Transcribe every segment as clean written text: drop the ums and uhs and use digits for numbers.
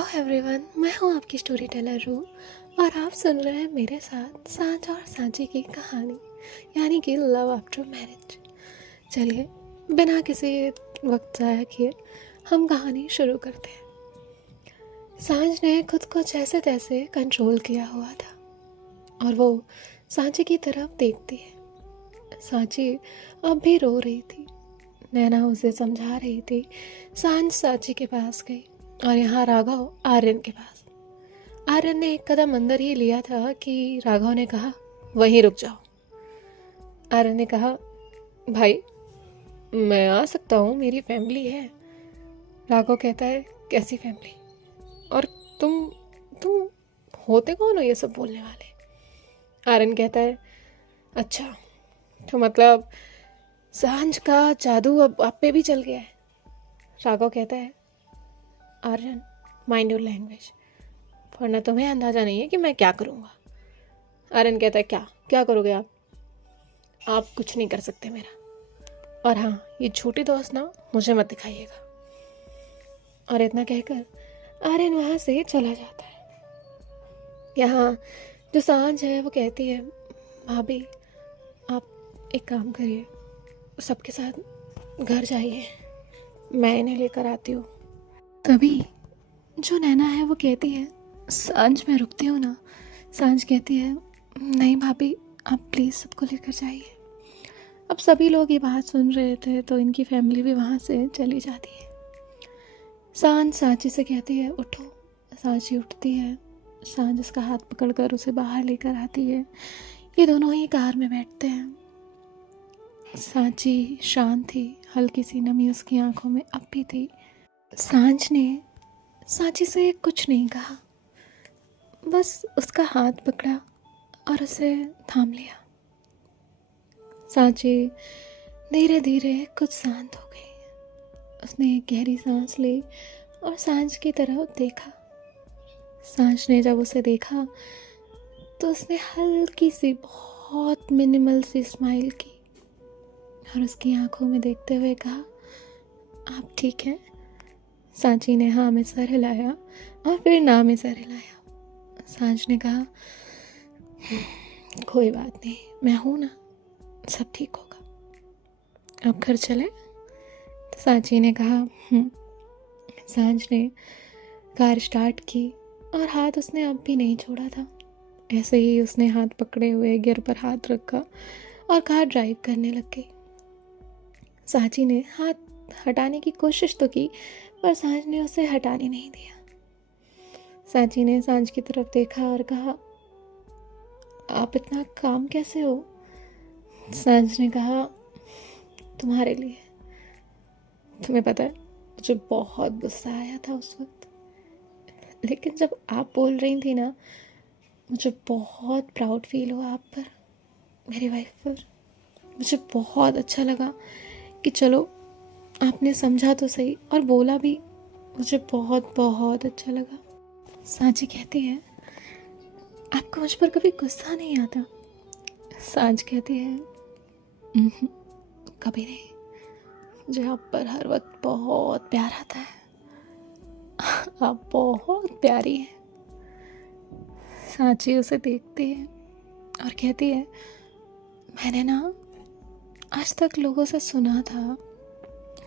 Hello everyone, मैं हूँ आपकी स्टोरी टेलर रू और आप सुन रहे हैं मेरे साथ सांझ और सांची की कहानी, यानी कि लव आफ्टर मैरिज। चलिए बिना किसी वक्त ज़ाया किए हम कहानी शुरू करते हैं। सांझ ने खुद को जैसे तैसे कंट्रोल किया हुआ था और वो सांची की तरफ देखती है। सांची अब भी रो रही थी। नैना उसे समझा रही थी। सांझ सांची के पास गई और यहाँ राघव आर्यन के पास। आर्यन ने एक कदम अंदर ही लिया था कि राघव ने कहा, वहीं रुक जाओ। आर्यन ने कहा, भाई मैं आ सकता हूँ, मेरी फैमिली है। राघव कहता है, कैसी फैमिली? और तुम होते कौन हो ये सब बोलने वाले? आर्यन कहता है, अच्छा तो मतलब सांझ का जादू अब आप पे भी चल गया है। राघव कहता है, आर्यन माइंड योर लैंग्वेज, वरना तुम्हें अंदाजा नहीं है कि मैं क्या करूँगा। आर्यन कहता है, क्या क्या करोगे आप कुछ नहीं कर सकते मेरा। और हाँ, ये छोटी दोस्त ना मुझे मत दिखाइएगा। और इतना कहकर आर्यन वहाँ से चला जाता है। यहाँ जो सांझ है वो कहती है, भाभी आप एक काम करिए, सबके साथ घर जाइए, मैं इन्हें लेकर आती हूँ। तभी जो नैना है वो कहती है, सांझ मैं रुकती हूँ ना। सांझ कहती है, नहीं भाभी आप प्लीज़ सबको लेकर जाइए। अब सभी लोग ये बात सुन रहे थे तो इनकी फैमिली भी वहाँ से चली जाती है। सांझ सांची से कहती है, उठो। सांची उठती है। सांझ उसका हाथ पकड़कर उसे बाहर लेकर आती है। ये दोनों ही कार में बैठते हैं। सांची शांत थी, हल्की सी नमी उसकी आंखों में अब भी थी। सांझ ने सांची से कुछ नहीं कहा, बस उसका हाथ पकड़ा और उसे थाम लिया। सांची धीरे धीरे कुछ शांत हो गई। उसने एक गहरी सांस ली और सांझ की तरफ देखा। सांझ ने जब उसे देखा तो उसने हल्की सी, बहुत मिनिमल सी स्माइल की और उसकी आंखों में देखते हुए कहा, आप ठीक हैं? सांची ने हाँ में सर हिलाया और फिर ना में सर हिलाया। सांझ ने कहा, कोई बात नहीं, मैं हूँ ना, सब ठीक होगा, अब घर चले? तो सांची ने कहा सांझ ने कार स्टार्ट की और हाथ उसने अब भी नहीं छोड़ा था। ऐसे ही उसने हाथ पकड़े हुए गियर पर हाथ रखा और कार ड्राइव करने लग गई। सांची ने हाथ हटाने की कोशिश तो की, पर सांझ ने उसे हटाने नहीं दिया। सांची ने सांझ की तरफ देखा और कहा, आप इतना काम कैसे हो? सांझ ने कहा, तुम्हारे लिए। तुम्हें पता है मुझे बहुत गुस्सा आया था उस वक्त, लेकिन जब आप बोल रही थी ना, मुझे बहुत प्राउड फील हुआ आप पर, मेरी वाइफ पर। मुझे बहुत अच्छा लगा कि चलो आपने समझा तो सही और बोला भी, मुझे बहुत बहुत अच्छा लगा। सांची कहती है, आपको मुझ पर कभी गुस्सा नहीं आता? सांझ कहती है, कभी नहीं, मुझे आप पर हर वक्त बहुत प्यार आता है, आप बहुत प्यारी हैं। सांची उसे देखती है और कहती है, मैंने ना आज तक लोगों से सुना था,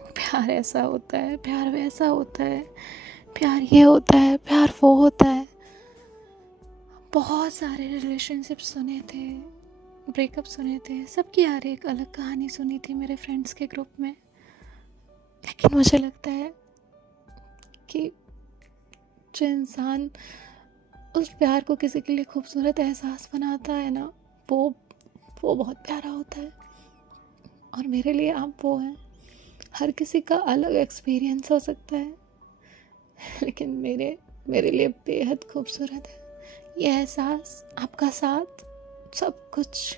प्यार ऐसा होता है, प्यार वैसा होता है, प्यार ये होता है, प्यार वो होता है। बहुत सारे रिलेशनशिप सुने थे, ब्रेकअप सुने थे, सबकी हर एक अलग कहानी सुनी थी मेरे फ्रेंड्स के ग्रुप में। लेकिन मुझे लगता है कि जो इंसान उस प्यार को किसी के लिए खूबसूरत एहसास बनाता है ना, वो बहुत प्यारा होता है। और मेरे लिए आप वो हैं। हर किसी का अलग एक्सपीरियंस हो सकता है, लेकिन मेरे लिए बेहद खूबसूरत है ये एहसास, आपका साथ, सब कुछ।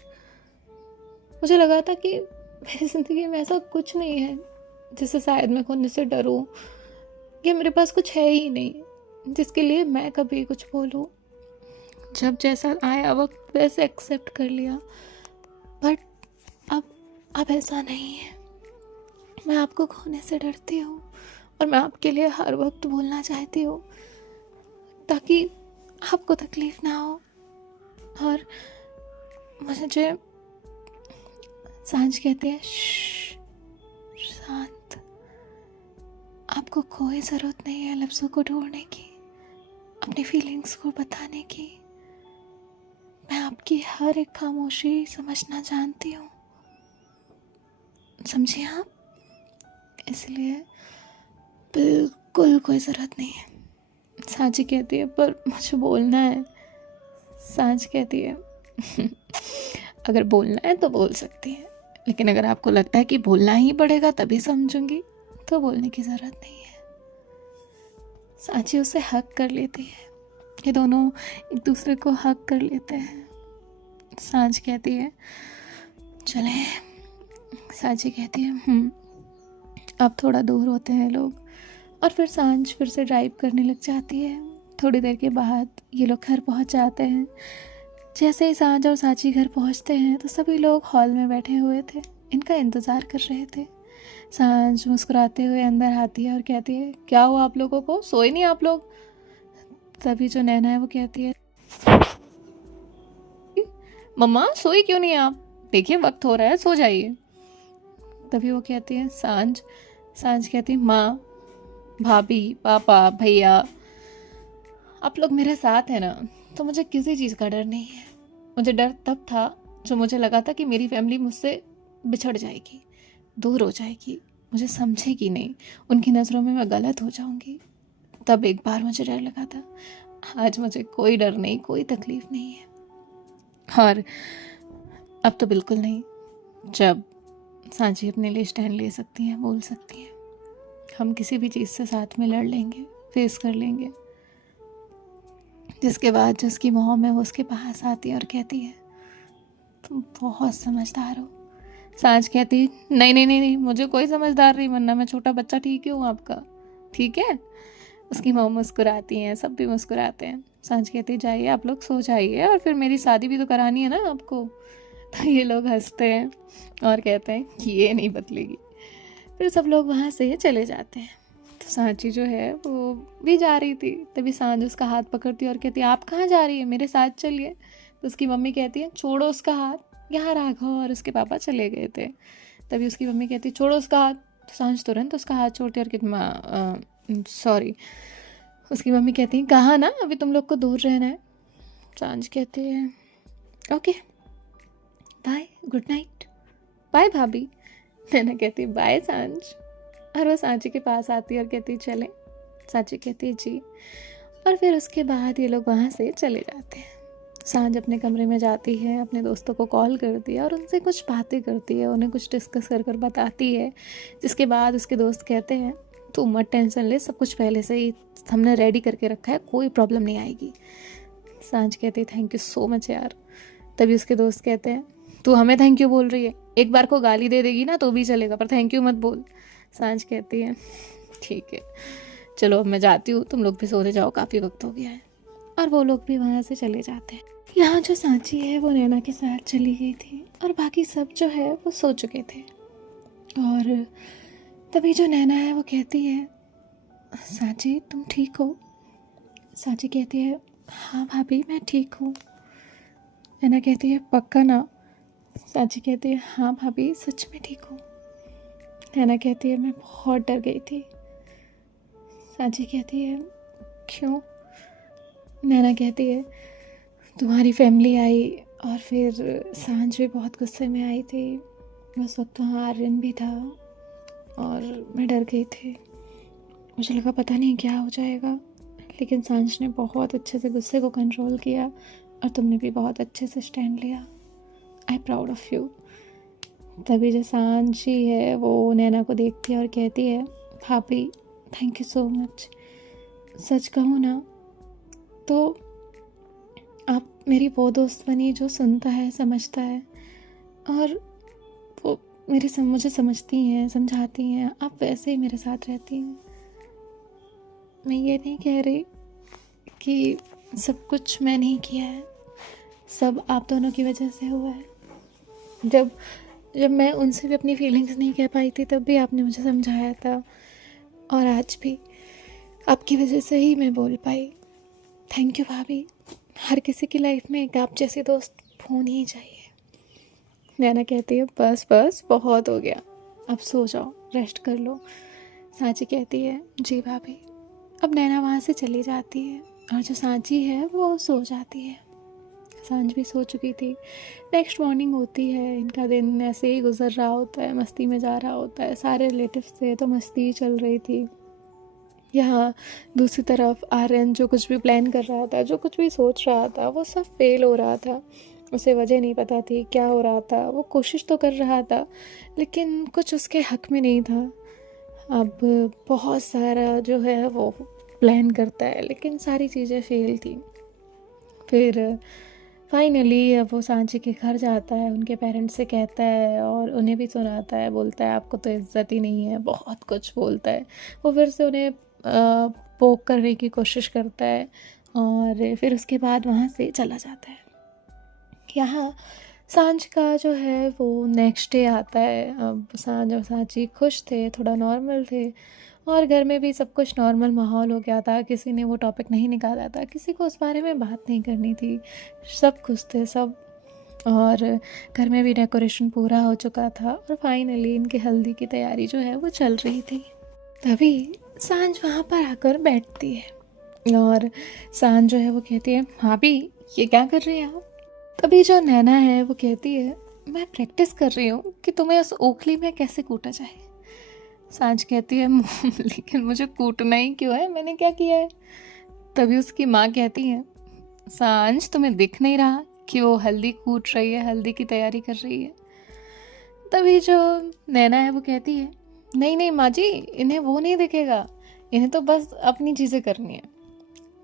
मुझे लगा था कि मेरी ज़िंदगी में ऐसा कुछ नहीं है जिससे शायद मैं खोने से डरूं, कि मेरे पास कुछ है ही नहीं जिसके लिए मैं कभी कुछ बोलूं। जब जैसा आया वक्त वैसे एक्सेप्ट कर लिया, बट अब ऐसा नहीं है। मैं आपको खोने से डरती हूँ और मैं आपके लिए हर वक्त बोलना चाहती हूँ, ताकि आपको तकलीफ ना हो। और मुझे सांझ कहती है, शांत, आपको कोई ज़रूरत नहीं है लफ्ज़ों को ढूंढने की, अपनी फीलिंग्स को बताने की। मैं आपकी हर एक खामोशी समझना जानती हूँ, समझिए आप, इसलिए बिल्कुल कोई ज़रूरत नहीं है। सांची कहती है, पर मुझे बोलना है। सांझ कहती है, अगर बोलना है तो बोल सकती है, लेकिन अगर आपको लगता है कि बोलना ही पड़ेगा तभी समझूंगी तो बोलने की ज़रूरत नहीं है। सांची उसे हक कर लेती है, ये दोनों एक दूसरे को हक कर लेते हैं। सांझ कहती है, चले। सांची कहती है, अब थोड़ा दूर होते हैं लोग। और फिर सांझ फिर से ड्राइव करने लग जाती है। थोड़ी देर के बाद ये लोग घर पहुंच जाते हैं। जैसे ही सांझ और सांची घर पहुंचते हैं तो सभी लोग हॉल में बैठे हुए थे, इनका इंतज़ार कर रहे थे। सांझ मुस्कुराते हुए अंदर आती है और कहती है, क्या हुआ आप लोगों को, सोए नहीं आप लोग? तभी जो नैना है वो कहती है, मम्मा सोई क्यों नहीं आप, देखिए वक्त हो रहा है, सो जाइए। तभी वो कहती है, सांझ कहती है, माँ, भाभी, पापा, भैया, आप लोग मेरे साथ हैं ना, तो मुझे किसी चीज़ का डर नहीं है। मुझे डर तब था जो मुझे लगा था कि मेरी फैमिली मुझसे बिछड़ जाएगी, दूर हो जाएगी, मुझे समझेगी नहीं, उनकी नज़रों में मैं गलत हो जाऊंगी। तब एक बार मुझे डर लगा था। आज मुझे कोई डर नहीं, कोई तकलीफ़ नहीं है। और अब तो बिल्कुल नहीं, जब सांची अपने लिए स्टैंड ले सकती हैं, बोल सकती हैं, हम किसी भी चीज़ से साथ में लड़ लेंगे, फेस कर लेंगे। जिसके बाद जो उसकी मॉम है वो उसके पास आती है और कहती है, तुम बहुत समझदार हो। सांझ कहती है, नहीं नहीं नहीं नहीं, मुझे कोई समझदार नहीं बनना, मैं छोटा बच्चा ठीक हूँ आपका, ठीक है। उसकी मॉम मुस्कुराती हैं, सब भी मुस्कुराते हैं। सांझ कहती है, जाइए आप लोग, सो जाइए, और फिर मेरी शादी भी तो करानी है ना आपको। तो ये लोग हंसते हैं और कहते हैं कि ये नहीं बदलेगी। फिर सब लोग वहाँ से चले जाते हैं। तो सांची जो है वो भी जा रही थी। तभी सांझ उसका हाथ पकड़ती है और कहती है, आप कहाँ जा रही है, मेरे साथ चलिए। तो उसकी मम्मी कहती है, छोड़ो उसका हाथ, यहाँ राघव और उसके पापा चले गए थे। तभी उसकी मम्मी कहती है, छोड़ो उसका हाथ। तो सांझ तुरंत उसका हाथ छोड़ती है और कहती, माँ सॉरी। उसकी मम्मी कहती है, कहाँ ना, अभी तुम लोग को दूर रहना है। सांझ कहती है, okay bye, good night, bye भाभी। नैना कहती है, बाय सांझ। और वो सांची के पास आती है और कहती है, चलें। सांची कहती है, जी। और फिर उसके बाद ये लोग वहाँ से चले जाते हैं। सांझ अपने कमरे में जाती है, अपने दोस्तों को कॉल करती है और उनसे कुछ बातें करती है, उन्हें कुछ डिस्कस कर बताती है। जिसके बाद उसके दोस्त कहते हैं, तू मत टेंशन ले, सब कुछ पहले से ही हमने रेडी करके रखा है, कोई प्रॉब्लम नहीं आएगी। सांझ कहती है, थैंक यू सो मच यार। तभी उसके दोस्त कहते हैं, तू हमें थैंक यू बोल रही है, एक बार को गाली दे देगी ना तो भी चलेगा, पर थैंक यू मत बोल। सांझ कहती है, ठीक है, चलो अब मैं जाती हूँ, तुम लोग भी सोने जाओ, काफ़ी वक्त हो गया है। और वो लोग भी वहाँ से चले जाते हैं। यहाँ जो सांची है वो नैना के साथ चली गई थी और बाकी सब जो है वो सो चुके थे। और तभी जो नैना है वो कहती है, सांची तुम ठीक हो? सांची कहती है, हाँ भाभी मैं ठीक हूँ। नैना कहती है, पक्का ना? सांची कहती है, हाँ भाभी सच में ठीक हूँ। नैना कहती है, मैं बहुत डर गई थी। सांची कहती है, क्यों? नैना कहती है, तुम्हारी फैमिली आई और फिर सांझ भी बहुत गुस्से में आई थी। उस वक्त वहाँ आर्यन भी था और मैं डर गई थी, मुझे लगा पता नहीं क्या हो जाएगा, लेकिन सांझ ने बहुत अच्छे से गुस्से को कंट्रोल किया और तुमने भी बहुत अच्छे से स्टैंड लिया। I proud of you. तभी जो सांची है वो नैना को देखती है और कहती है, भाभी थैंक यू सो मच। सच कहूँ ना तो आप मेरी वो दोस्त बनी जो सुनता है, समझता है, और वो मुझे समझती हैं, समझाती हैं। आप वैसे ही मेरे साथ रहती हैं। मैं ये नहीं कह रही कि सब कुछ मैंने ही किया है, सब आप दोनों की वजह से हुआ है। जब मैं उनसे भी अपनी फीलिंग्स नहीं कह पाई थी तब भी आपने मुझे समझाया था, और आज भी आपकी वजह से ही मैं बोल पाई। थैंक यू भाभी, हर किसी की लाइफ में एक आप जैसे दोस्त होनी ही चाहिए। नैना कहती है बस बस बहुत हो गया, अब सो जाओ, रेस्ट कर लो। सांची कहती है जी भाभी। अब नैना वहाँ से चली जाती है और जो सांची है वो सो जाती है। सांझ भी सो चुकी थी। नेक्स्ट मॉर्निंग होती है, इनका दिन ऐसे ही गुजर रहा होता है, मस्ती में जा रहा होता है। सारे रिलेटिव्स थे तो मस्ती चल रही थी। यहाँ दूसरी तरफ आर्यन जो कुछ भी प्लान कर रहा था, जो कुछ भी सोच रहा था, वो सब फेल हो रहा था। उसे वजह नहीं पता थी क्या हो रहा था। वो कोशिश तो कर रहा था लेकिन कुछ उसके हक में नहीं था। अब बहुत सारा जो है वो प्लान करता है लेकिन सारी चीज़ें फेल थी। फिर फाइनली अब वो सांची के घर जाता है, उनके पेरेंट्स से कहता है और उन्हें भी सुनाता है। बोलता है आपको तो इज्जत ही नहीं है, बहुत कुछ बोलता है। वो फिर से उन्हें पोक करने की कोशिश करता है और फिर उसके बाद वहाँ से चला जाता है। यहाँ सांझ का जो है वो नेक्स्ट डे आता है। अब सांझ और सांची खुश थे, थोड़ा नॉर्मल थे और घर में भी सब कुछ नॉर्मल माहौल हो गया था। किसी ने वो टॉपिक नहीं निकाला था, किसी को उस बारे में बात नहीं करनी थी। सब खुश थे सब। और घर में भी डेकोरेशन पूरा हो चुका था और फाइनली इनकी हल्दी की तैयारी जो है वो चल रही थी। तभी सांझ वहाँ पर आकर बैठती है और सांझ जो है वो कहती है भाभी ये क्या कर रही हैं आप। तभी जो नैना है वो कहती है मैं प्रैक्टिस कर रही हूँ कि तुम्हें उस ओखली में कैसे कूटा जाए। सांझ कहती है लेकिन मुझे कूटना ही क्यों है, मैंने क्या किया है। तभी उसकी माँ कहती है सांझ तुम्हें दिख नहीं रहा कि वो हल्दी कूट रही है, हल्दी की तैयारी कर रही है। तभी जो नैना है वो कहती है नहीं नहीं माँ जी, इन्हें वो नहीं दिखेगा, इन्हें तो बस अपनी चीज़ें करनी है।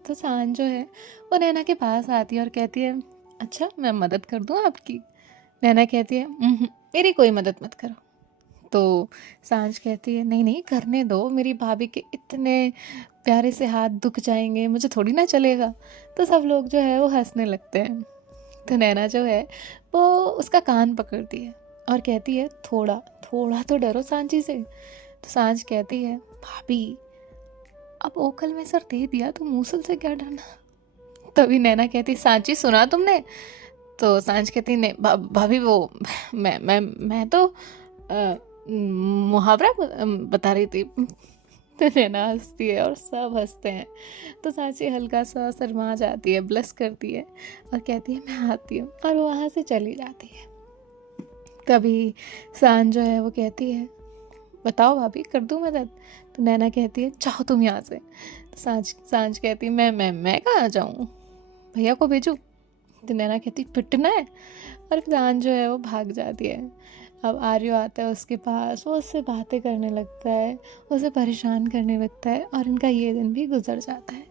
तो सांझ जो है वो नैना के पास आती है और कहती है अच्छा मैं मदद कर दूँ आपकी। नैना कहती है मेरी कोई मदद मत करो। तो सांझ कहती है नहीं नहीं करने दो, मेरी भाभी के इतने प्यारे से हाथ दुख जाएंगे, मुझे थोड़ी ना चलेगा। तो सब लोग जो है वो हंसने लगते हैं। तो नैना जो है वो उसका कान पकड़ती है और कहती है थोड़ा थोड़ा तो डरो सांची से। तो सांझ कहती है भाभी अब ओखल में सर दे दिया तो मूसल से क्या डरना। तभी नैना कहती सांची सुना तुमने। तो सांझ कहती नहीं भाभी वो मैं तो मुहावरा बता रही थी। तो नैना हंसती है और सब हंसते हैं। तो सांची हल्का सा शर्मा जाती है, ब्लश करती है और कहती है मैं आती हूँ और वो वहाँ से चली जाती है। तभी सांझ जो है वो कहती है बताओ भाभी कर दूँ मदद। तो नैना कहती है चाहो तुम यहाँ से। तो सांझ कहती है मैं कहाँ जाऊँ, भैया को भेजूँ। तो नैना कहती पिटना है और सांझ जो है वो भाग जाती है। अब आर्यो आता है उसके पास, वो उससे बातें करने लगता है, उसे परेशान करने लगता है और इनका ये दिन भी गुजर जाता है।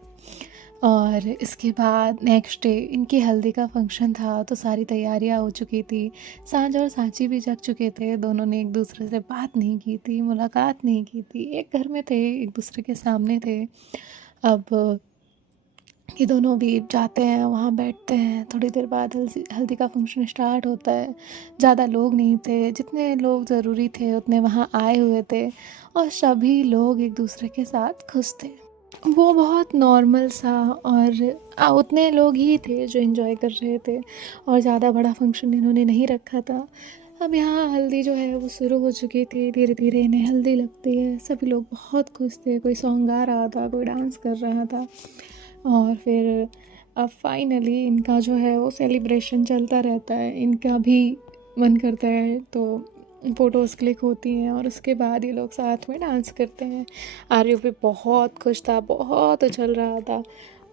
और इसके बाद नेक्स्ट डे इनकी हल्दी का फंक्शन था तो सारी तैयारियां हो चुकी थी। सांझ और सांची भी जग चुके थे, दोनों ने एक दूसरे से बात नहीं की थी, मुलाकात नहीं की थी, एक घर में थे, एक दूसरे के सामने थे। अब ये दोनों भी जाते हैं, वहाँ बैठते हैं। थोड़ी देर बाद हल्दी का फंक्शन स्टार्ट होता है। ज़्यादा लोग नहीं थे, जितने लोग ज़रूरी थे उतने वहाँ आए हुए थे और सभी लोग एक दूसरे के साथ खुश थे। वो बहुत नॉर्मल सा और उतने लोग ही थे जो एंजॉय कर रहे थे और ज़्यादा बड़ा फंक्शन इन्होंने नहीं रखा था। अब यहाँ हल्दी जो है वो शुरू हो चुकी थी, धीरे धीरे इन्हें हल्दी लगती है। सभी लोग बहुत खुश थे, कोई सॉन्ग गा रहा था, कोई डांस कर रहा था। और फिर अब फाइनली इनका जो है वो सेलिब्रेशन चलता रहता है। इनका भी मन करता है तो फ़ोटोज़ क्लिक होती हैं और उसके बाद ये लोग साथ में डांस करते हैं। आर्य भी बहुत खुश था, बहुत उछल रहा था।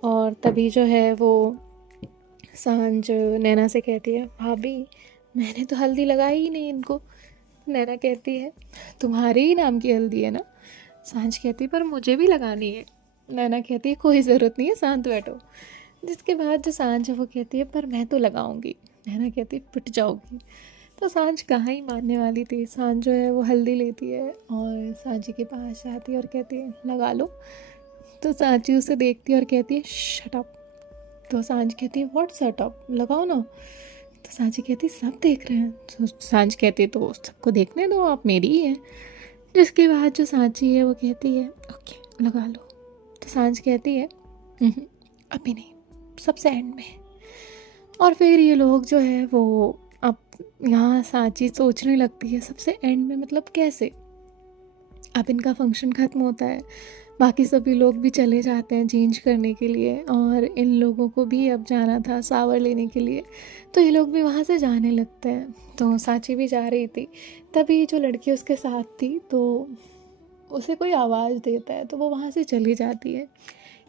और तभी जो है वो सांझ नैना से कहती है भाभी मैंने तो हल्दी लगाई ही नहीं इनको। नैना कहती है तुम्हारे ही नाम की हल्दी है ना। सांझ कहती है पर मुझे भी लगानी है। नैना कहती है कोई ज़रूरत नहीं है, शांत बैठो। जिसके बाद जो सांझ है वो कहती है पर मैं तो लगाऊंगी। नैना कहती है पिट जाओगी। तो सांझ कहाँ ही मानने वाली थी। सांझ जो है वो हल्दी लेती है और सांची के पास आती है और कहती है लगा लो। तो सांची उसे देखती है और कहती है शट अप। तो सांझ कहती है व्हाट शट अप, लगाओ ना। तो सांची कहती है सब देख रहे हैं। तो सांझ कहती है तो सबको देखने दो, आप मेरी ही हैं। जिसके बाद जो सांची है वो कहती है ओके लगा लो। तो सांझ कहती है अभी नहीं, सबसे एंड में। और फिर ये लोग जो है वो अब यहाँ सांची सोचने लगती है सबसे एंड में, मतलब कैसे। अब इनका फंक्शन ख़त्म होता है, बाकी सभी लोग भी चले जाते हैं चेंज करने के लिए, और इन लोगों को भी अब जाना था सावर लेने के लिए, तो ये लोग भी वहाँ से जाने लगते हैं। तो सांची भी जा रही थी, तभी जो लड़की उसके साथ थी तो उसे कोई आवाज़ देता है, तो वो वहाँ से चली जाती है।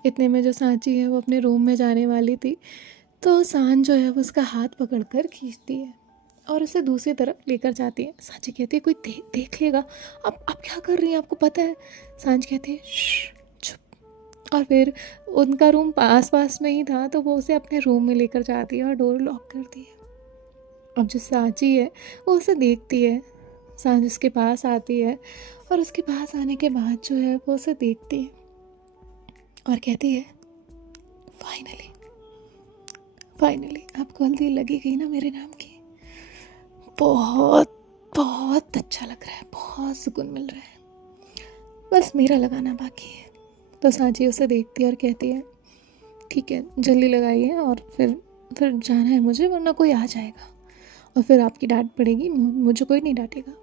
इतने में जो सांची है वो अपने रूम में जाने वाली थी, तो सांच जो है वो उसका हाथ पकड़कर खींचती है और उसे दूसरी तरफ लेकर जाती है। सांची कहती है कोई देख लेगा, आप क्या कर रही हैं, आपको पता है। सांच कहती है चुप। और फिर उनका रूम पास पास में ही था, तो वो उसे अपने रूम में लेकर जाती है और डोर लॉक करती है। अब जो सांची है वो उसे देखती है, सांच उसके पास आती है, और उसके पास आने के बाद जो है वो उसे देखती है और कहती है फाइनली आपको हल्दी लगी गई ना मेरे नाम की। बहुत बहुत अच्छा लग रहा है, बहुत सुकून मिल रहा है, बस मेरा लगाना बाकी है। तो सांची उसे देखती है और कहती है ठीक है जल्दी लगाइए, और फिर जाना है मुझे, वरना कोई आ जाएगा और फिर आपकी डांट पड़ेगी, मुझे कोई नहीं डांटेगा।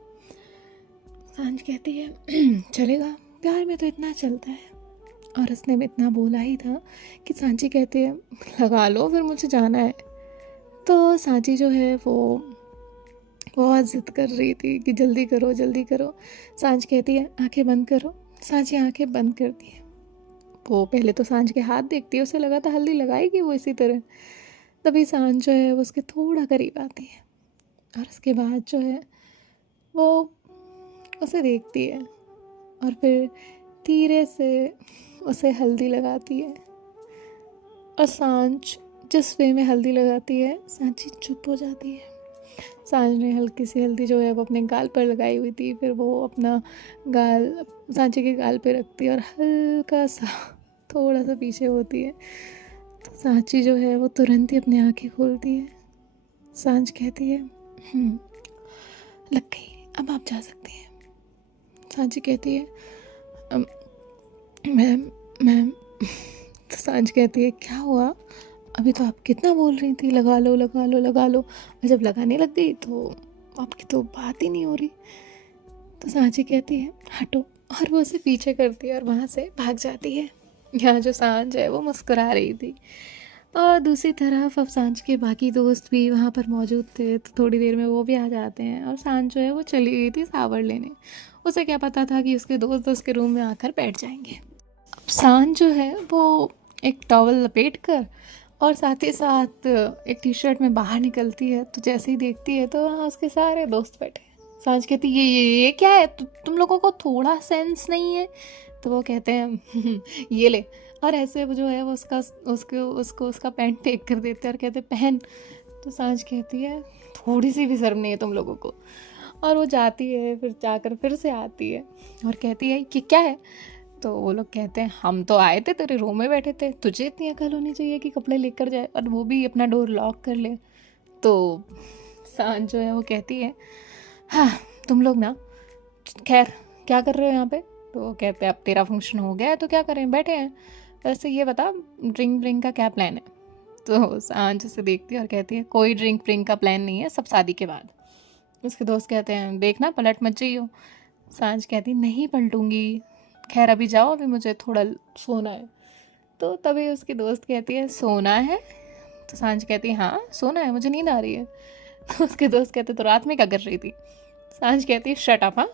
सांच कहती है चलेगा, प्यार में तो इतना चलता है। और उसने भी इतना बोला ही था कि सांची कहती है लगा लो, फिर मुझे जाना है। तो सांची जो है वो बहुत ज़िद कर रही थी कि जल्दी करो जल्दी करो। सांच कहती है आंखें बंद करो। सांची आंखें बंद करती है। वो पहले तो सांच के हाथ देखती है, उसे लगा था हल्दी लगाएगी वो इसी तरह। तभी सांच जो है वो उसके थोड़ा करीब आती है, और उसके बाद जो है वो उसे देखती है और फिर धीरे से उसे हल्दी लगाती है। और सांच जिस वे में हल्दी लगाती है, सांची चुप हो जाती है। सांच ने हल्की सी हल्दी जो है वो अपने गाल पर लगाई हुई थी, फिर वो अपना गाल सांची के गाल पे रखती है और हल्का सा थोड़ा सा पीछे होती है। तो सांची जो है वो तुरंत ही अपनी आंखें खोलती है। सांच कहती है लग गई, अब आप जा सकते हैं। सांची कहती है मैम। तो सांच कहती है क्या हुआ, अभी तो आप कितना बोल रही थी लगा लो लगा लो लगा लो, और जब लगाने लग गई तो आपकी तो बात ही नहीं हो रही। तो सांची कहती है हटो, और वो उसे पीछे करती है और वहाँ से भाग जाती है। यहाँ जो सांच है वो मुस्कुरा रही थी, और दूसरी तरफ अब सांच के बाकी दोस्त भी वहाँ पर मौजूद थे, तो थोड़ी देर में वो भी आ जाते हैं। और सांच जो है वो चली गई थी सावर लेने। उसे क्या पता था कि उसके दोस्त उसके रूम में आकर बैठ जाएंगे। अब सांच जो है वो एक टॉवल लपेट कर और साथ ही साथ एक टी शर्ट में बाहर निकलती है, तो जैसे ही देखती है तो वहाँ उसके सारे दोस्त बैठे हैं। सांच कहती है ये क्या है, तुम लोगों को थोड़ा सेंस नहीं है। तो वो कहते हैं ये ले, और ऐसे वो जो है वो उसको उसका पैंट टेक कर देते हैं और कहते पहन। तो सांच कहती है थोड़ी सी भी शर्म नहीं है तुम लोगों को। और वो जाती है, फिर जाकर फिर से आती है और कहती है ये क्या है। तो वो लोग कहते हैं हम तो आए थे तेरे रूम में बैठे थे, तुझे इतनी अकल होनी चाहिए कि कपड़े लेकर जाए और वो भी अपना डोर लॉक कर ले। तो सांच जो है वो कहती है हाँ तुम लोग ना, खैर क्या कर रहे हो यहाँ पे। तो वो कहते हैं अब तेरा फंक्शन हो गया है तो क्या करें, बैठे हैं, वैसे ये बता ड्रिंक का क्या प्लान है। तो सांच उसे देखती है और कहती है कोई ड्रिंक का प्लान नहीं है, सब शादी के बाद। उसके दोस्त कहते हैं देखना पलट मत जाइयो। सांच कहती नहीं पलटूंगी, खैर अभी जाओ, अभी मुझे थोड़ा सोना है। तो तभी उसकी दोस्त कहती है सोना है। तो सांच कहती है हाँ सोना है, मुझे नींद आ रही है। तो उसके दोस्त कहते तो रात में क्या कर रही थी। सांच कहती है शट अप। हाँ,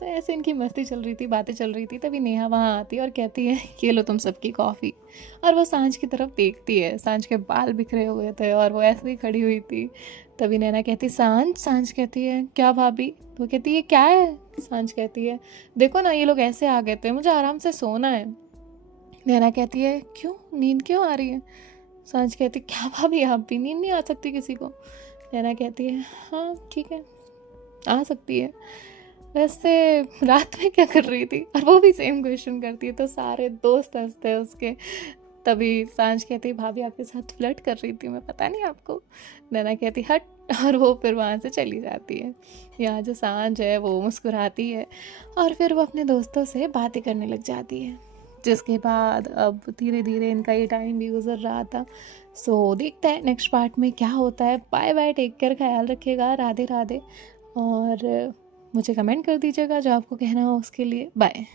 तो ऐसे इनकी मस्ती चल रही थी, बातें चल रही थी, तभी नेहा वहाँ आती है और कहती है ये लो तुम सबकी कॉफ़ी। और वो सांच की तरफ देखती है, सांच के बाल बिखरे हुए थे और वो ऐसे ही खड़ी हुई थी। तभी नैना कहती सांच कहती है क्या भाभी। तो कहती है क्या है। सांच कहती है देखो ना ये लोग ऐसे आ गए थे, मुझे आराम से सोना है। नैना कहती है क्यों, नींद क्यों आ रही है। सांच कहती क्या भाभी आप भी, नींद नहीं आ सकती किसी को। नैना कहती है हाँ ठीक है आ सकती है, वैसे रात में क्या कर रही थी। और वो भी सेम क्वेश्चन करती है, तो सारे दोस्त हंसते हैं उसके। तभी सांच कहती भाभी आपके साथ फ्लर्ट कर रही थी मैं, पता नहीं आपको। नैना कहती हट, और वो फिर वहाँ से चली जाती है। यहाँ जो सांच है वो मुस्कुराती है और फिर वो अपने दोस्तों से बातें करने लग जाती है। जिसके बाद अब धीरे धीरे इनका ये टाइम भी गुजर रहा था। सो देखते हैं नेक्स्ट पार्ट में क्या होता है। बाय बाय, टेक केयर, ख्याल रखिएगा, राधे राधे। और मुझे कमेंट कर दीजिएगा जो आपको कहना हो उसके लिए। बाय।